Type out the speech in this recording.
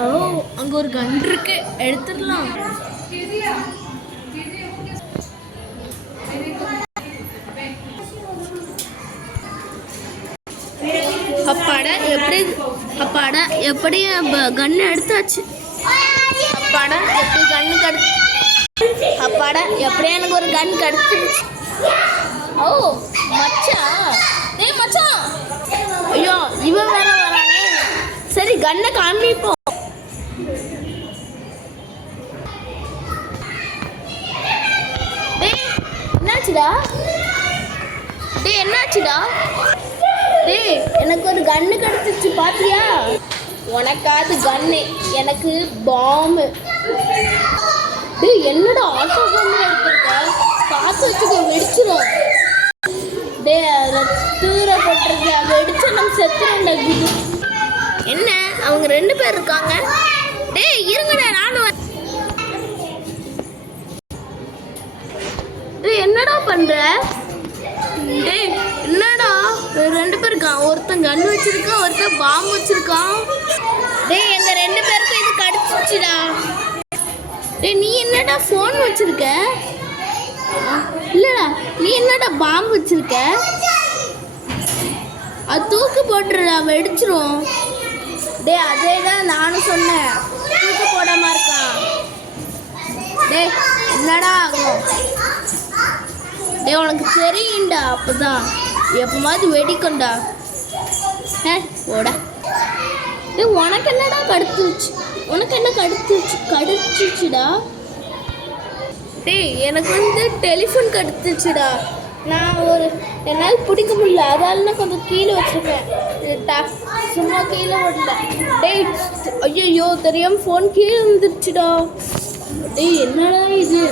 ஓ, அங்க ஒரு கன் இருக்கு, எடுத்துடலாம். அப்பாடா எப்படி கன் எடுத்தாச்சு. அப்பாடா எப்படி கண்ணு அப்பாடா எப்படியா எனக்கு ஒரு கன் கிடைச்சிருச்சு. ஓ மச்சான், டேய் மச்சான், ஐயோ இவன் வேற வரானே. சரி கன்னை காமிப்போம். டேய் என்னாச்சுடா? டேய் என்னாச்சுடா? டேய் எனக்கு ஒரு கன்னு கிடைச்சிச்சு பாத்தியா? உனக்காது கன்னு, எனக்கு பாம்பு. டேய் என்னடா ஆட்டோ பாம்பு எடுத்துருக்க? பார்த்து வச்சுக்க, வெடிச்சிடும். டேய் அதை தூரப்பட்டிருக்கு, அதை வெடிச்சா நம்ம செத்துறோம்டா. என்ன அவங்க 2 பேர் இருக்காங்க? டேய் இருங்கடா, நானும். டேய் என்னடா பண்ற? டேய் என்னடா 2 பேர் இருக்கான், ஒருத்தன் கன் வச்சிருக்கான், ஒருத்தன் பாம்பு வச்சிருக்கான். டேய் எங்க 2 பேருக்கும் இது கடிச்சிச்சுடா. டேய் நீ என்னடா ஃபோன் வச்சிருக்க? இல்லடா நீ என்னடா பாம்பு வச்சிருக்க? அது தூக்கு போட்டுடா, வெடிச்சிரும். டேய் அதே தான் நானும் சொன்னேன், தூக்கு போடாம இருக்கான். டேய் என்னடா ஆகும்? டேய் உனக்கு தெரியும்டா, அப்பதான் எப்பமாவது வெடிக்கும்டா. ஓடா. டேய் உனக்கு என்னடா கடிச்சிச்சு? உனக்கு என்ன கடிச்சிச்சுடா? டேய் எனக்கு டெலிஃபோன் கடிச்சிச்சுடா. நான் என்னால் பிடிக்க முடியல, அதால நான் கொஞ்சம் கீழே வச்சுருக்கேன். சும்மா கீழே விடல. டேய் ஐயோ தெரியாமல் ஃபோன் கீழே வந்துருச்சுடா. டேய் என்னடா இது?